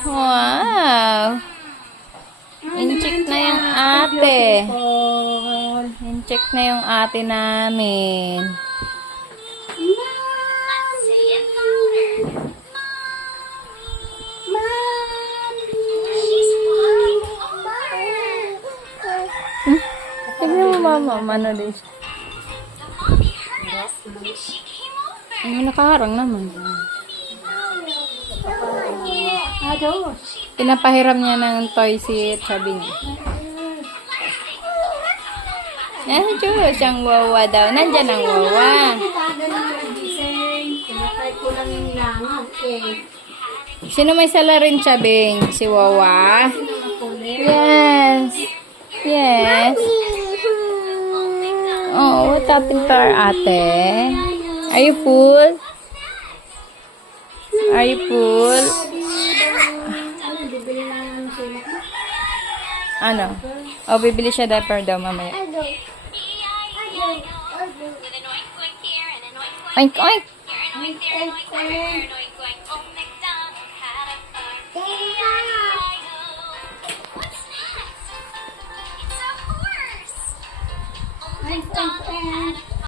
Wow! In-check na yung ate. In-check na yung ate namin. Tignan mo mama, mano din siya. Nakaharang naman. Pinapahiram niya ng toy seat, sabi niya. Diyos, ang wawa daw. Nandyan ang wawa. Sino may salarin, Chabing? Si Wawa? Yes. Yes. Oh, what happened to our ate? Are you full? Are you full? Ano? Oh, bibili siya diaper daw mamaya. Oink, oink.